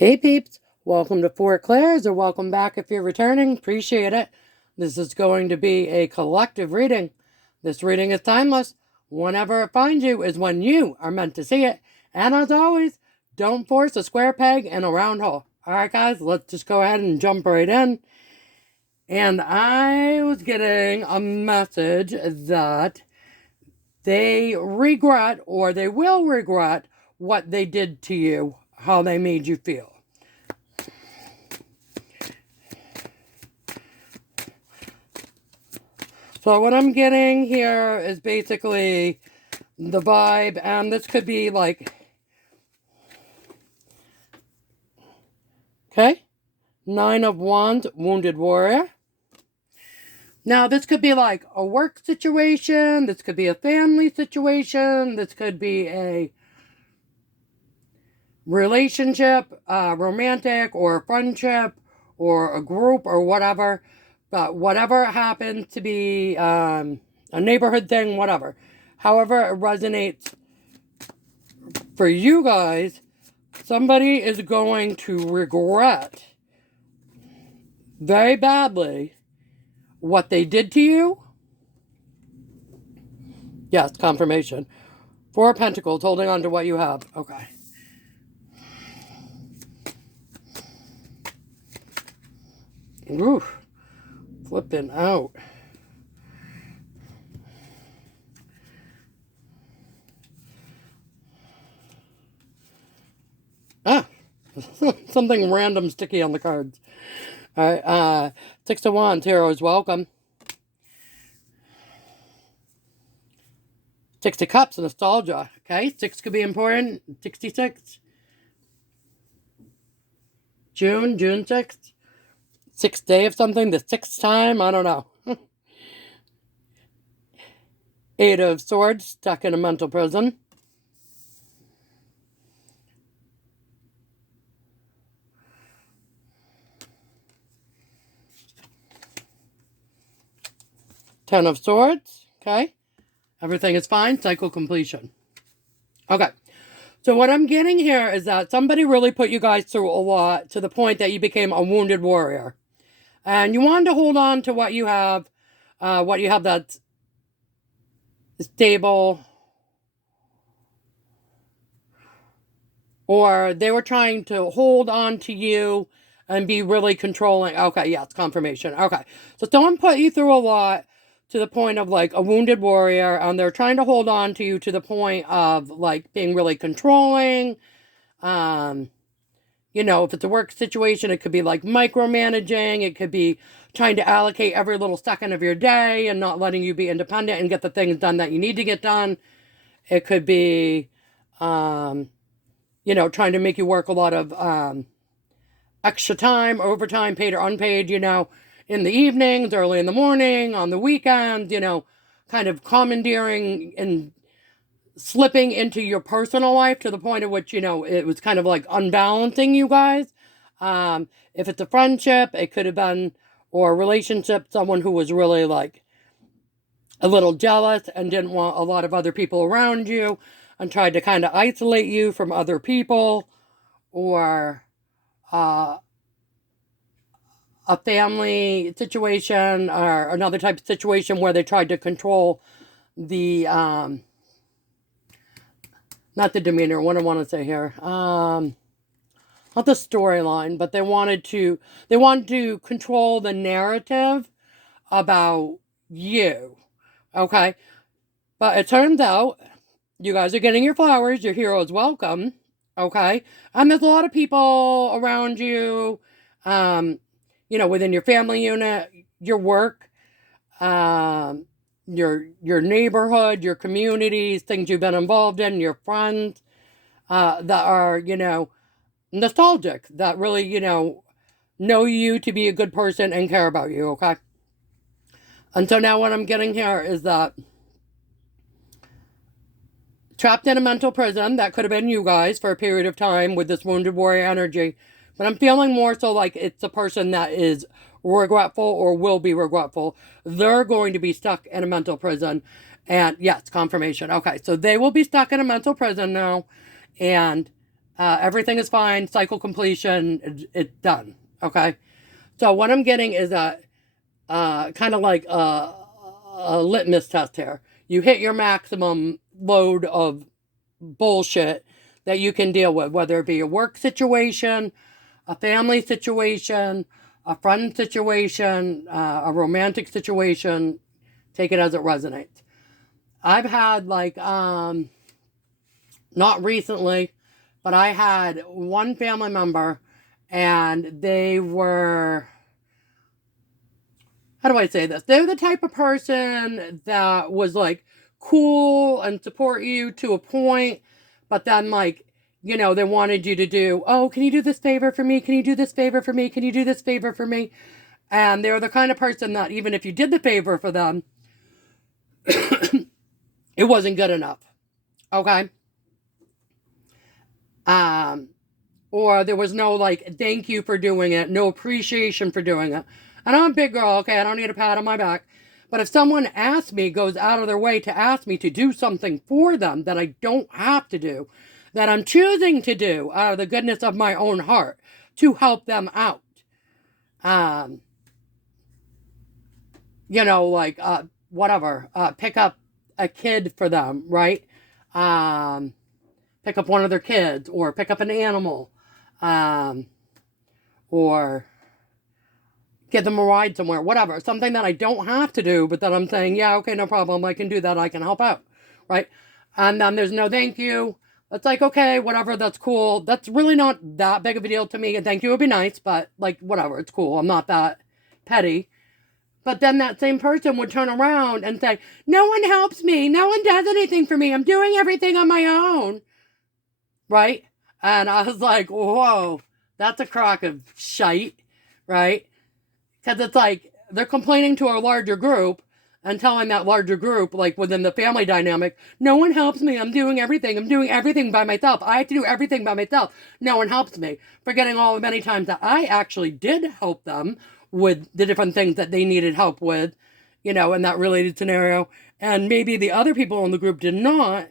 Hey peeps, welcome to Fort Claire's, or welcome back if you're returning. Appreciate it. This is going to be a collective reading. This reading is timeless. Whenever it finds you is when you are meant to see it. And as always, don't force a square peg in a round hole. Alright guys, let's just go ahead and jump right in. And I was getting a message that they regret, or they will regret, what they did to you, how they made you feel. So what I'm getting here is basically the vibe, and this could be like, okay, 9 of Wands, Wounded Warrior. Now this could be like a work situation, this could be a family situation, this could be a relationship, romantic or friendship, or a group or whatever. But whatever it happens to be, a neighborhood thing, whatever. However it resonates for you guys, somebody is going to regret very badly what they did to you. Yes, confirmation. 4 of Pentacles, holding on to what you have. Okay. Oof. Flipping out. Ah. Something random sticky on the cards. Alright, 6 of Wands, heroes, welcome. 6 of Cups, nostalgia. Okay, 6 could be important. 66. June 6th. 6th day of something, the 6th time, I don't know. 8 of Swords, stuck in a mental prison. Ten of Swords, okay. Everything is fine, cycle completion. Okay, so what I'm getting here is that somebody really put you guys through a lot to the point that you became a wounded warrior. And you wanted to hold on to what you have that's stable. Or they were trying to hold on to you and be really controlling. Okay, yeah, it's confirmation. Okay, so someone put you through a lot to the point of like a wounded warrior, and they're trying to hold on to you to the point of like being really controlling. You know, if it's a work situation, it could be like micromanaging. It could be trying to allocate every little second of your day and not letting you be independent and get the things done that you need to get done. It could be, you know, trying to make you work a lot of extra time, overtime, paid or unpaid, you know, in the evenings, early in the morning, on the weekends, you know, kind of commandeering and slipping into your personal life to the point at which, you know, it was kind of like unbalancing you guys. If it's a friendship, it could have been, or a relationship, someone who was really like a little jealous and didn't want a lot of other people around you and tried to kind of isolate you from other people, or a family situation, or another type of situation where they tried to control the, not the demeanor, what do I want to say here, not the storyline, but they wanted to control the narrative about you, okay? But it turns out you guys are getting your flowers, your heroes welcome, okay? And there's a lot of people around you, you know, within your family unit, your work, your neighborhood, your communities, things you've been involved in, your friends, that are, you know, nostalgic, that really, you know you to be a good person and care about you, okay? And so now what I'm getting here is that trapped in a mental prison, that could have been you guys for a period of time with this wounded warrior energy. But I'm feeling more so like it's a person that is regretful or will be regretful. They're going to be stuck in a mental prison. And yes, confirmation. Okay, so they will be stuck in a mental prison now. And Everything is fine. Cycle completion. It's done. Okay. So what I'm getting is a kind of like a litmus test here. You hit your maximum load of bullshit that you can deal with, whether it be a work situation, a family situation, a friend situation, a romantic situation. Take it as it resonates. I've had like, not recently, but I had one family member and they were, how do I say this? They're the type of person that was like cool and support you to a point, but then like, you know, they wanted you to do, oh, can you do this favor for me? Can you do this favor for me? Can you do this favor for me? And they're the kind of person that even if you did the favor for them, it wasn't good enough. Okay? Or there was no like, thank you for doing it, no appreciation for doing it. And I'm a big girl, okay, I don't need a pat on my back. But if someone asks me, goes out of their way to ask me to do something for them that I don't have to do, that I'm choosing to do out of the goodness of my own heart to help them out. You know, like, whatever, pick up a kid for them, right? Pick up one of their kids, or pick up an animal, or get them a ride somewhere, whatever. Something that I don't have to do, but that I'm saying, yeah, okay, no problem, I can do that, I can help out, right? And then there's no thank you. It's like, okay, whatever, that's cool. That's really not that big of a deal to me. A thank you would be nice, but like, whatever, it's cool. I'm not that petty. But then that same person would turn around and say, no one helps me. No one does anything for me. I'm doing everything on my own. Right? And I was like, whoa, that's a crock of shite. Right? Because it's like, they're complaining to a larger group and telling that larger group, like within the family dynamic, no one helps me. I'm doing everything. I'm doing everything by myself. I have to do everything by myself. No one helps me. Forgetting all the many times that I actually did help them with the different things that they needed help with, you know, in that related scenario. And maybe the other people in the group did not.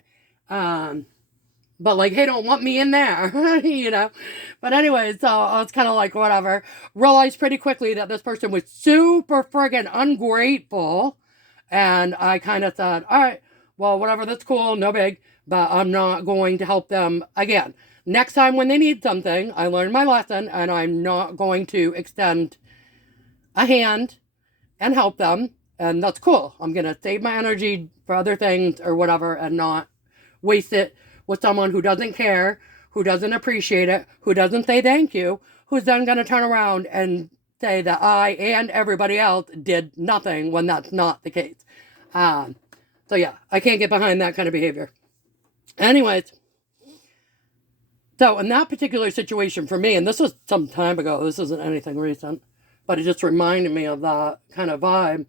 But like, hey, don't want me in there, you know. But anyway, so I was kind of like, whatever. Realized pretty quickly that this person was super friggin' ungrateful. And I kind of thought, all right, well, whatever, that's cool, no big. But I'm not going to help them again. Next time when they need something, I learned my lesson. And I'm not going to extend a hand and help them. And that's cool. I'm going to save my energy for other things or whatever and not waste it with someone who doesn't care, who doesn't appreciate it, who doesn't say thank you, who's then going to turn around and say that I and everybody else did nothing when that's not the case. So yeah, I can't get behind that kind of behavior. Anyways, so in that particular situation for me, and this was some time ago, this isn't anything recent, but it just reminded me of that kind of vibe.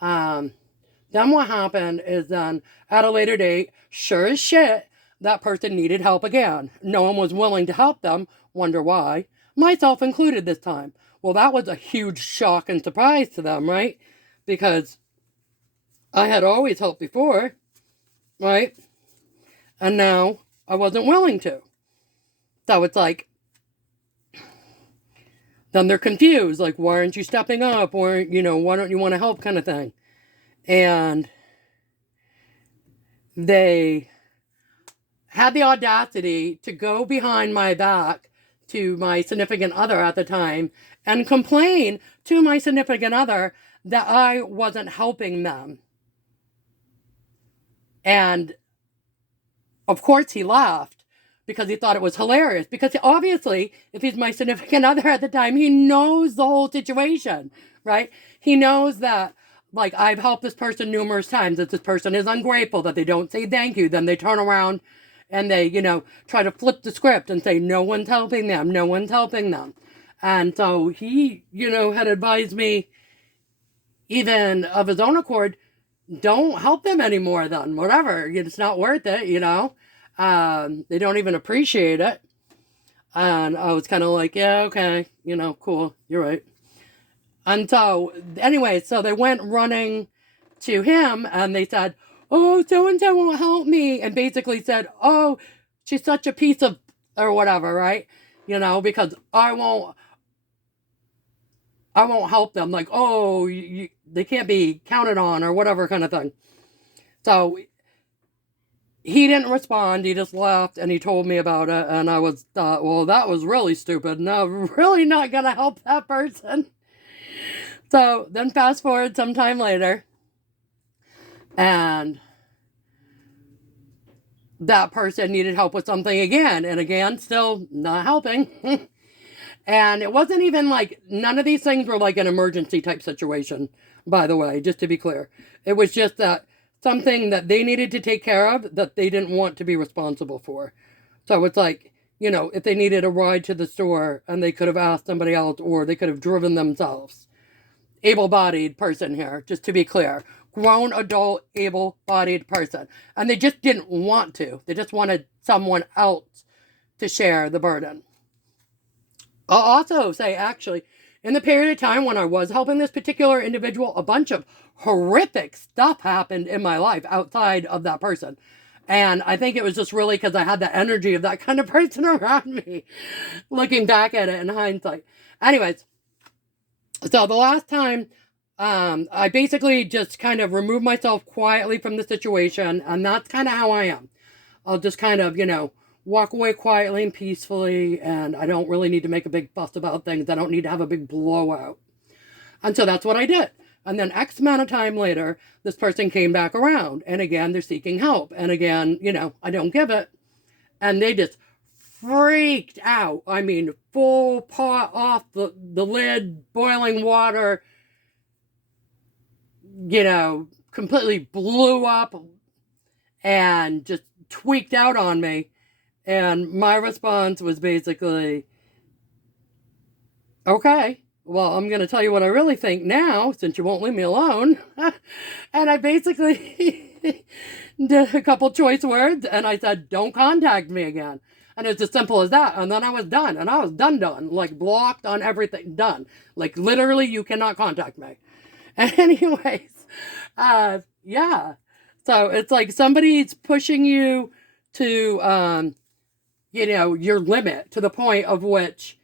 Then what happened is then at a later date, sure as shit, that person needed help again. No one was willing to help them. Wonder why. Myself included this time. Well, that was a huge shock and surprise to them, right? Because I had always helped before, right? And now I wasn't willing to. So it's like, then they're confused. Like, why aren't you stepping up? Or, you know, why don't you want to help kind of thing? And they had the audacity to go behind my back to my significant other at the time and complain to my significant other that I wasn't helping them. And of course he laughed because he thought it was hilarious. Because obviously, if he's my significant other at the time, he knows the whole situation, right? He knows that, like, I've helped this person numerous times, that this person is ungrateful, that they don't say thank you, then they turn around and they, you know, try to flip the script and say, no one's helping them, no one's helping them. And so he, you know, had advised me, even of his own accord, don't help them anymore then, whatever, it's not worth it, you know. They don't even appreciate it. And I was kind of like, yeah, okay, you know, cool, you're right. And so, anyway, so they went running to him and they said, oh, so-and-so won't help me. And basically said, oh, she's such a piece of or whatever, right? You know, because I won't help them. Like, oh, they can't be counted on or whatever kind of thing. So he didn't respond. He just left and he told me about it. And I was thought, well, that was really stupid. No, really not going to help that person. So then fast forward some time later. And that person needed help with something again. And again, still not helping. And it wasn't even like, none of these things were like an emergency type situation, by the way, just to be clear. It was just that something that they needed to take care of that they didn't want to be responsible for. So it's like, you know, if they needed a ride to the store and they could have asked somebody else or they could have driven themselves. Able-bodied person here, just to be clear. Grown, adult, able-bodied person. And they just didn't want to. They just wanted someone else to share the burden. I'll also say, actually, in the period of time when I was helping this particular individual, a bunch of horrific stuff happened in my life outside of that person. And I think it was just really because I had the energy of that kind of person around me, looking back at it in hindsight. Anyways, so the last time, I basically just kind of removed myself quietly from the situation, and that's kind of how I am. I'll just kind of, you know, walk away quietly and peacefully, and I don't really need to make a big fuss about things. I don't need to have a big blowout. And so that's what I did. And then X amount of time later, this person came back around, and again, they're seeking help. And again, you know, I don't give it. And they just freaked out. I mean, full pot off the lid, boiling water, you know, completely blew up and just tweaked out on me. And my response was basically, okay, well, I'm going to tell you what I really think now, since you won't leave me alone. And I basically did a couple choice words, and I said, don't contact me again. And it's as simple as that. And then I was done. And I was done. Like, blocked on everything. Done. Like, literally, you cannot contact me. Anyways, yeah. So it's like somebody's pushing you to, you know, your limit to the point of which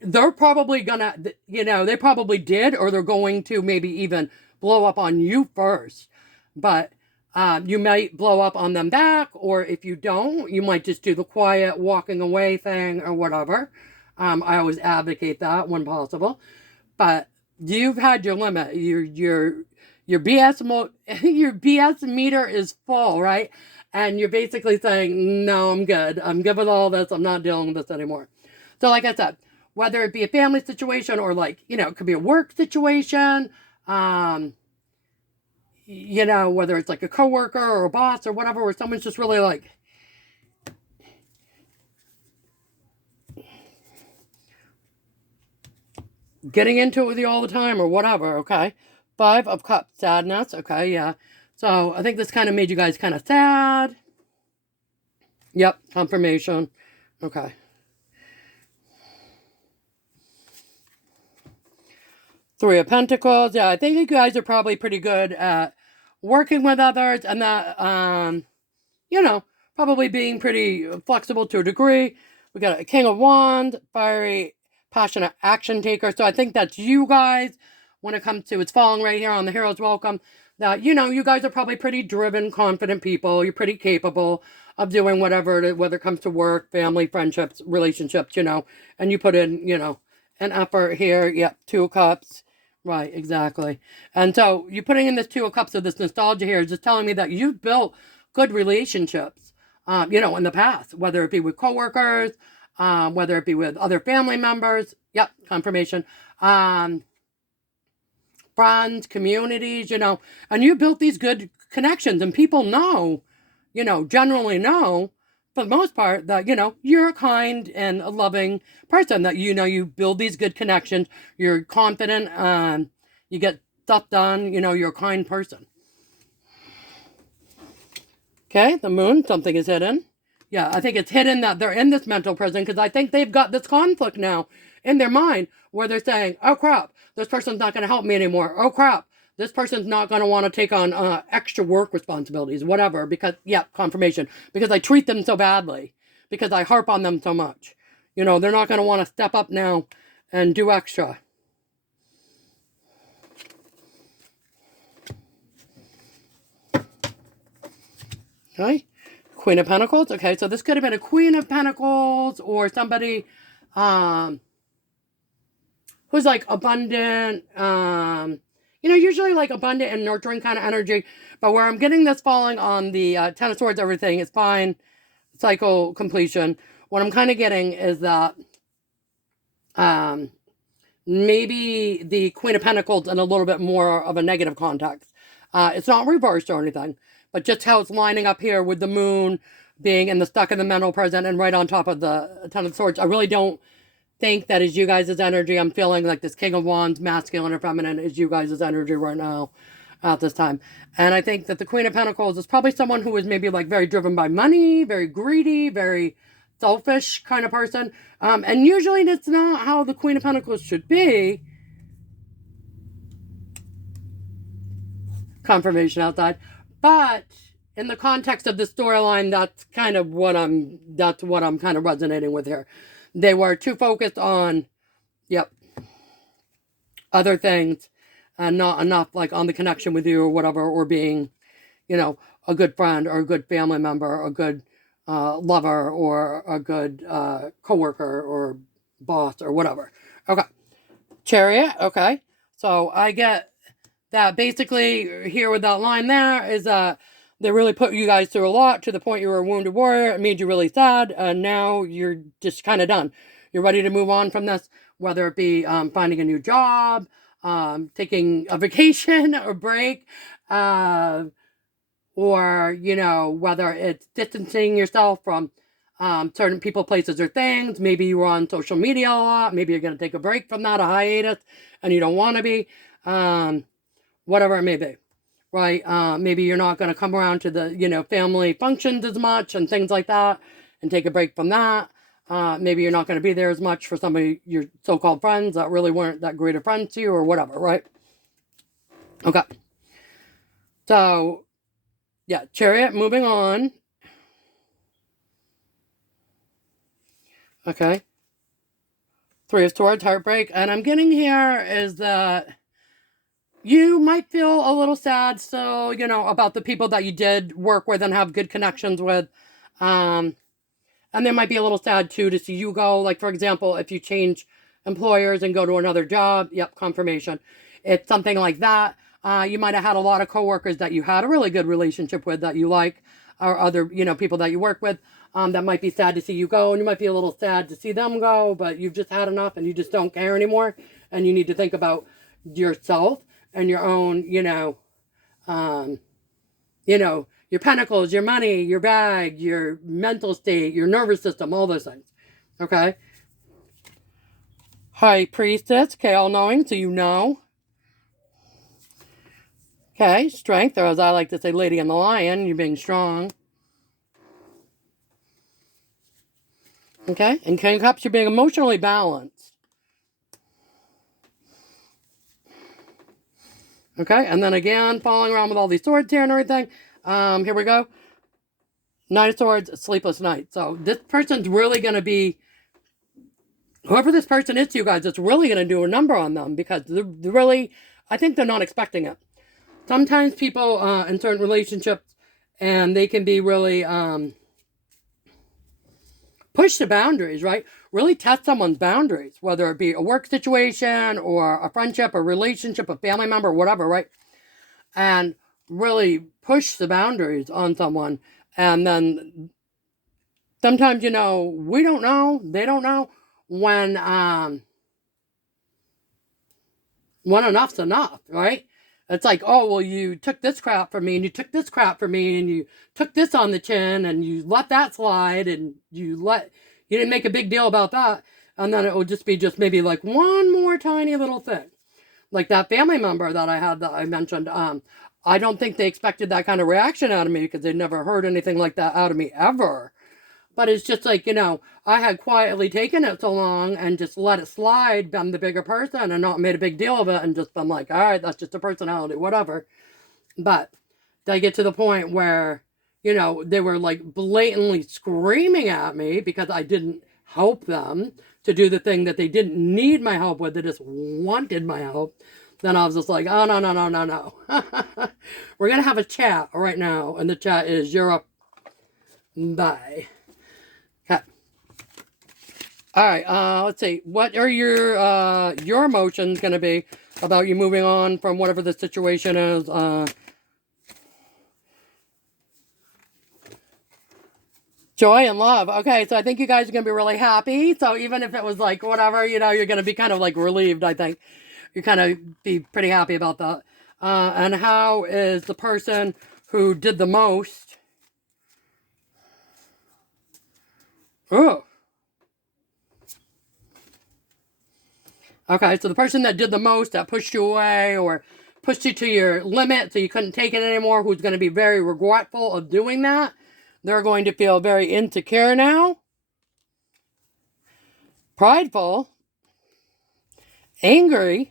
they're probably gonna, you know, they probably did, or they're going to maybe even blow up on you first. But you might blow up on them back, or if you don't, you might just do the quiet walking away thing or whatever. I always advocate that when possible. But you've had your limit. Your BS your BS meter is full, right? And you're basically saying, no, I'm good. I'm good with all this. I'm not dealing with this anymore. So like I said, whether it be a family situation or like, you know, it could be a work situation, you know, whether it's like a coworker or a boss or whatever, where someone's just really like, getting into it with you all the time or whatever, okay? 5 of Cups, sadness, okay, yeah. So I think this kind of made you guys kind of sad. Yep, confirmation, okay. 3 of Pentacles, yeah, I think you guys are probably pretty good at working with others and that, you know, probably being pretty flexible to a degree. We got a King of Wands, fiery, passionate action taker. So I think that's you guys when it comes to, it's falling right here on the Hero's Welcome, that, you know, you guys are probably pretty driven, confident people. You're pretty capable of doing whatever, whether it comes to work, family, friendships, relationships, you know, and you put in, you know, an effort here. Yep, 2 of Cups. Right, exactly. And so you putting in this 2 of Cups of this nostalgia here is just telling me that you've built good relationships, you know, in the past, whether it be with coworkers, whether it be with other family members. Yep, confirmation. Friends, communities, you know, and you built these good connections, and people know, you know, generally know, for the most part, that, you know, you're a kind and a loving person, that, you know, you build these good connections, you're confident, you get stuff done, you know, you're a kind person. Okay, the Moon, something is hidden. Yeah, I think it's hidden that they're in this mental prison, because I think they've got this conflict now in their mind where they're saying, oh crap, this person's not going to help me anymore. Oh crap, this person's not going to want to take on extra work responsibilities, whatever, because, yeah, confirmation, because I treat them so badly. because I harp on them so much. You know, they're not going to want to step up now and do extra. Okay, Queen of Pentacles. Okay, so this could have been a Queen of Pentacles or somebody who's like abundant, you know, usually like abundant and nurturing kind of energy. But where I'm getting this falling on the Ten of Swords, everything is fine, cycle completion. What I'm kind of getting is that maybe the Queen of Pentacles in a little bit more of a negative context. It's not reversed or anything, but just how it's lining up here with the moon being in the stuck in the mental present and right on top of the Ten of Swords. I really don't think that is you guys' energy. I'm feeling like this King of Wands, masculine or feminine, is you guys' energy right now at this time. And I think that the Queen of Pentacles is probably someone who is maybe like very driven by money, very greedy, very selfish kind of person. And usually that's not how the Queen of Pentacles should be. Confirmation outside. But in the context of the storyline, that's kind of what I'm kind of resonating with here. They were too focused on, other things and not enough like on the connection with you or whatever, or being, you know, a good friend or a good family member, or a good lover, or a good coworker or boss or whatever. Okay. Chariot. Okay. So I get that basically here with that line there is they really put you guys through a lot to the point you were a wounded warrior. It made you really sad. And now you're just kind of done. You're ready to move on from this, whether it be finding a new job, taking a vacation or break, or, you know, whether it's distancing yourself from certain people, places, or things. Maybe you were on social media a lot. Maybe you're going to take a break from that, a hiatus, and you don't want to be. Whatever it may be, right? Maybe you're not going to come around to the, you know, family functions as much and things like that and take a break from that. Maybe you're not going to be there as much for some of your so-called friends that really weren't that great of friends to you or whatever, right? Okay. So, yeah, Chariot, moving on. Okay. Three of Swords, heartbreak. And I'm getting here is that you might feel a little sad, so, you know, about the people that you did work with and have good connections with. And they might be a little sad, too, to see you go. Like, for example, if you change employers and go to another job, yep, confirmation. It's something like that. You might have had a lot of coworkers that you had a really good relationship with that you like, or other, you know, people that you work with that might be sad to see you go. And you might be a little sad to see them go, but you've just had enough and you just don't care anymore. And you need to think about yourself and your own, you know, your pentacles, your money, your bag, your mental state, your nervous system, all those things. Okay? High Priestess, okay, all-knowing, so you know. Okay, Strength, or as I like to say, Lady and the Lion, you're being strong. Okay, and King of Cups, you're being emotionally balanced. Okay, and then again, following around with all these swords here and everything. Here we go. Knight of Swords, Sleepless Night. So this person's really going to be, whoever this person is to you guys, it's really going to do a number on them because they're really, I think they're not expecting it. Sometimes people in certain relationships, and they can be really push the boundaries, right? Really test someone's boundaries, whether it be a work situation or a friendship, a relationship, a family member, whatever, right? And really push the boundaries on someone. And then sometimes, you know, we don't know, they don't know when enough's enough, right? It's like, oh, well, you took this crap from me, and you took this crap from me, and you took this on the chin, and you let that slide, and you didn't make a big deal about that, and then it would just be maybe like one more tiny little thing. Like that family member that I had that I mentioned, I don't think they expected that kind of reaction out of me because they'd never heard anything like that out of me ever. But it's just like, you know, I had quietly taken it so long and just let it slide, been the bigger person and not made a big deal of it and just been like, all right, that's just a personality, whatever. But they get to the point where, you know, they were like blatantly screaming at me because I didn't help them to do the thing that they didn't need my help with. They just wanted my help. Then I was just like, oh, no, no, no, no, no. We're going to have a chat right now. And the chat is, you're up. Bye. Okay. All right. Let's see. What are your emotions going to be about you moving on from whatever the situation is? Joy and love. Okay, so I think you guys are going to be really happy. So even if it was like whatever, you know, you're going to be kind of like relieved, I think. You kind of be pretty happy about that. And how is the person who did the most? Oh. Okay, so the person that did the most, that pushed you away or pushed you to your limit so you couldn't take it anymore, who's going to be very regretful of doing that, they're going to feel very insecure now, prideful, angry,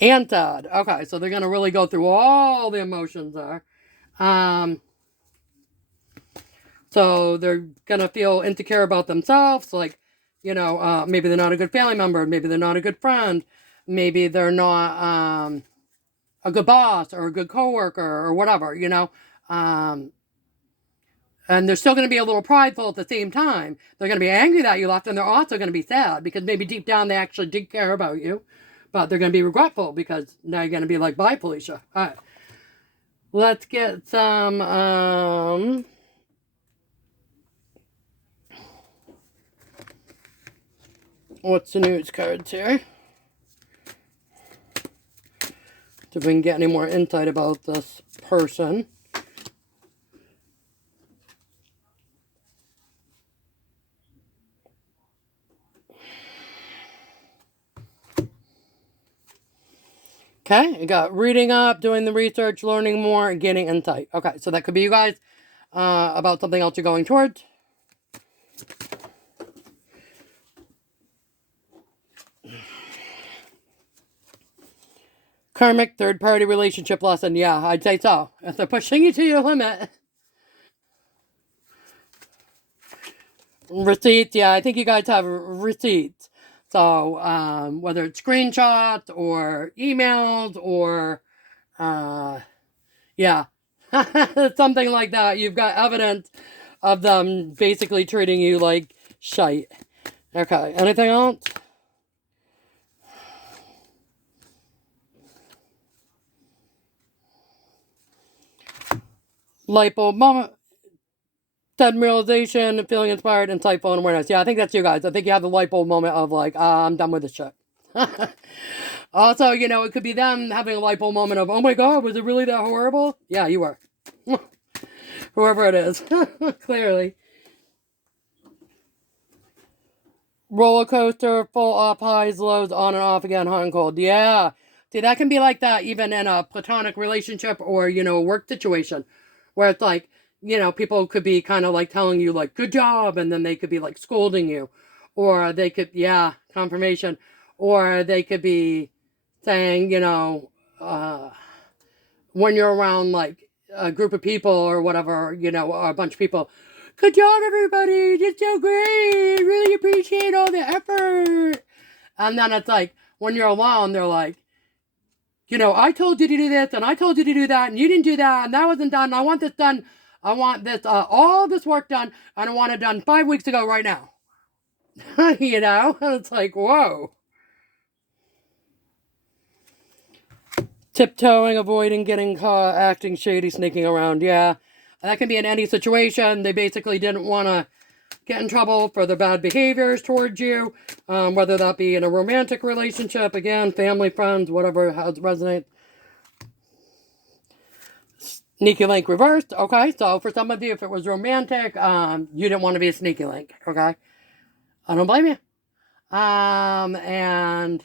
and sad. Okay, so they're going to really go through all the emotions there. So they're going to feel insecure about themselves, like, you know, maybe they're not a good family member, maybe they're not a good friend, maybe they're not a good boss or a good coworker or whatever, you know. And they're still going to be a little prideful at the same time. They're going to be angry that you left, and they're also going to be sad because maybe deep down they actually did care about you. But they're going to be regretful because now you're going to be like, bye, Felicia. All right. Let's get some, what's the news cards here? See if we can get any more insight about this person. Okay, I got reading up, doing the research, learning more, and getting insight. Okay, so that could be you guys about something else you're going towards. Karmic third-party relationship lesson. Yeah, I'd say so. If they're pushing you to your limit. Receipts. Yeah, I think you guys have receipts. So, whether it's screenshots or emails or, yeah, something like that. You've got evidence of them basically treating you like shite. Okay, anything else? Light bulb moment. Sudden realization, feeling inspired, insightful, and awareness. Yeah, I think that's you guys. I think you have the light bulb moment of like, I'm done with this shit. Also, you know, it could be them having a light bulb moment of, oh my god, was it really that horrible? Yeah, you were. Whoever it is. Clearly. Roller coaster, full up, highs, lows, on and off again, hot and cold. Yeah. See, that can be like that even in a platonic relationship or, you know, a work situation where it's like, you know, people could be kind of like telling you, like, good job, and then they could be like scolding you. Or they could, yeah, confirmation. Or they could be saying, you know, when you're around like a group of people or whatever, you know, or a bunch of people, good job, everybody, did so great, really appreciate all the effort. And then it's like, when you're alone, they're like, you know, I told you to do this, and I told you to do that, and you didn't do that, and that wasn't done, I want this done, I want this, all this work done, and I want it done 5 weeks ago right now. You know, and it's like, whoa. Tiptoeing, avoiding getting caught, acting shady, sneaking around. Yeah, that can be in any situation. They basically didn't want to get in trouble for their bad behaviors towards you, whether that be in a romantic relationship, again, family, friends, whatever, how it resonates. Sneaky link reversed. Okay, so for some of you, if it was romantic, you didn't want to be a sneaky link. Okay, I don't blame you. And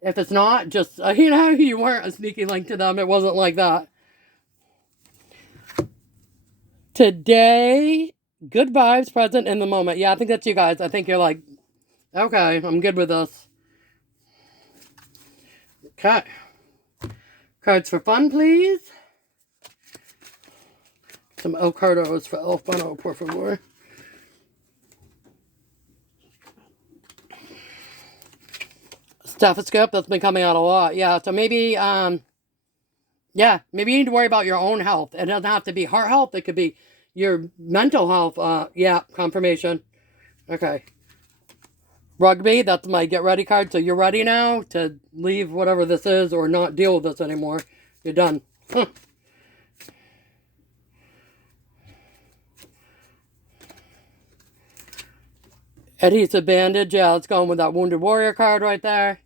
if it's not, just, you know, you weren't a sneaky link to them. It wasn't like that. Today, good vibes, present in the moment. Yeah, I think that's you guys. I think you're like, okay, I'm good with this. Okay. Cards for fun, please. Some El Cardos for El Fano, por favor. Stethoscope, that's been coming out a lot. Yeah, so maybe, yeah, maybe you need to worry about your own health. It doesn't have to be heart health. It could be your mental health. Yeah, confirmation. Okay. Rugby, that's my get ready card. So you're ready now to leave whatever this is or not deal with this anymore. You're done. Huh. Adhesive bandage. Yeah, let's go with that Wounded Warrior card right there.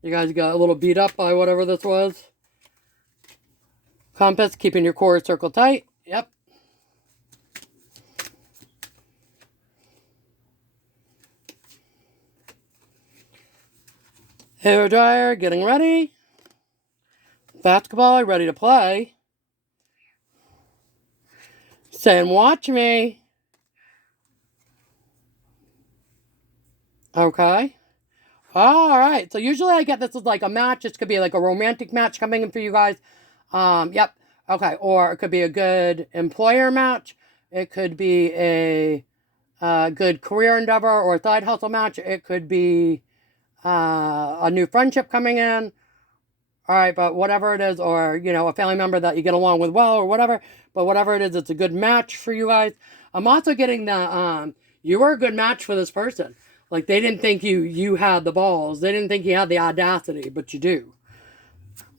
You guys got a little beat up by whatever this was. Compass, keeping your core circle tight. Yep. Hair dryer, getting ready. Basketball, ready to play. Saying, watch me. Okay. All right. So usually I get this as like a match. This could be like a romantic match coming in for you guys. Yep. Okay. Or it could be a good employer match. It could be a good career endeavor or a side hustle match. It could be a new friendship coming in. All right, but whatever it is, or, you know, a family member that you get along with well or whatever, but whatever it is, it's a good match for you guys. I'm also getting the, you were a good match for this person. Like, they didn't think you had the balls. They didn't think you had the audacity, but you do.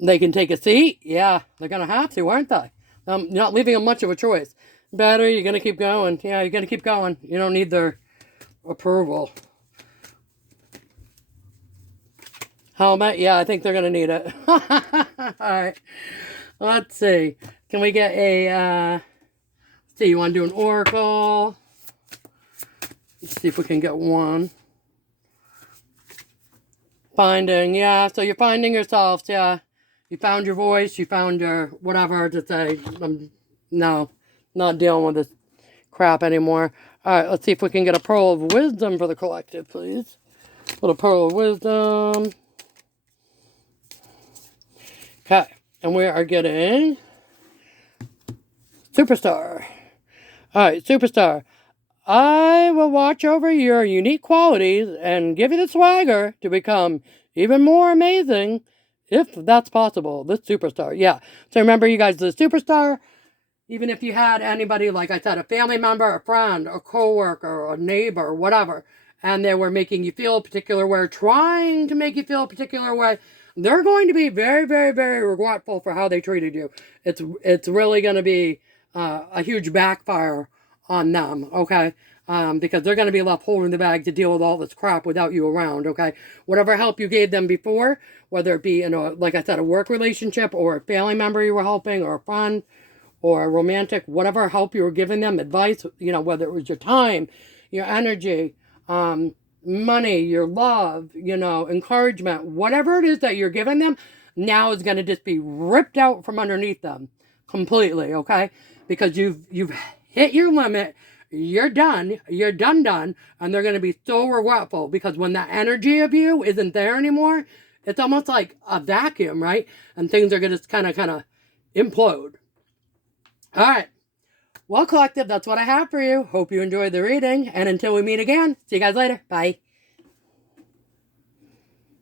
They can take a seat. Yeah, they're going to have to, aren't they? You're not leaving them much of a choice. Better, you're going to keep going. Yeah, you're going to keep going. You don't need their approval. Helmet, yeah, I think they're going to need it. Alright, let's see. Can we get a, let's see, you want to do an oracle? Let's see if we can get one. Finding, yeah, so you're finding yourselves, yeah. You found your voice, you found your whatever to say. No, not dealing with this crap anymore. Alright, let's see if we can get a pearl of wisdom for the collective, please. Little pearl of wisdom. Okay, and we are getting Superstar. Alright, Superstar. I will watch over your unique qualities and give you the swagger to become even more amazing, if that's possible. This Superstar, yeah. So remember, you guys, the Superstar, even if you had anybody, like I said, a family member, a friend, a coworker, a neighbor, whatever, and they were making you feel a particular way, trying to make you feel a particular way, they're going to be very, very, very regretful for how they treated you. It's really going to be a huge backfire on them, okay? Because they're going to be left holding the bag to deal with all this crap without you around, okay? Whatever help you gave them before, whether it be in a, like I said, a work relationship or a family member you were helping or a friend or a romantic, whatever help you were giving them, advice, you know, whether it was your time, your energy, money, your love, you know, encouragement, whatever it is that you're giving them, now is going to just be ripped out from underneath them completely, okay? Because you've hit your limit, you're done, and they're going to be so regretful because when that energy of you isn't there anymore, it's almost like a vacuum, right? And things are going to kind of implode. All right. Well, collective, that's what I have for you. Hope you enjoyed the reading. And until we meet again, see you guys later. Bye.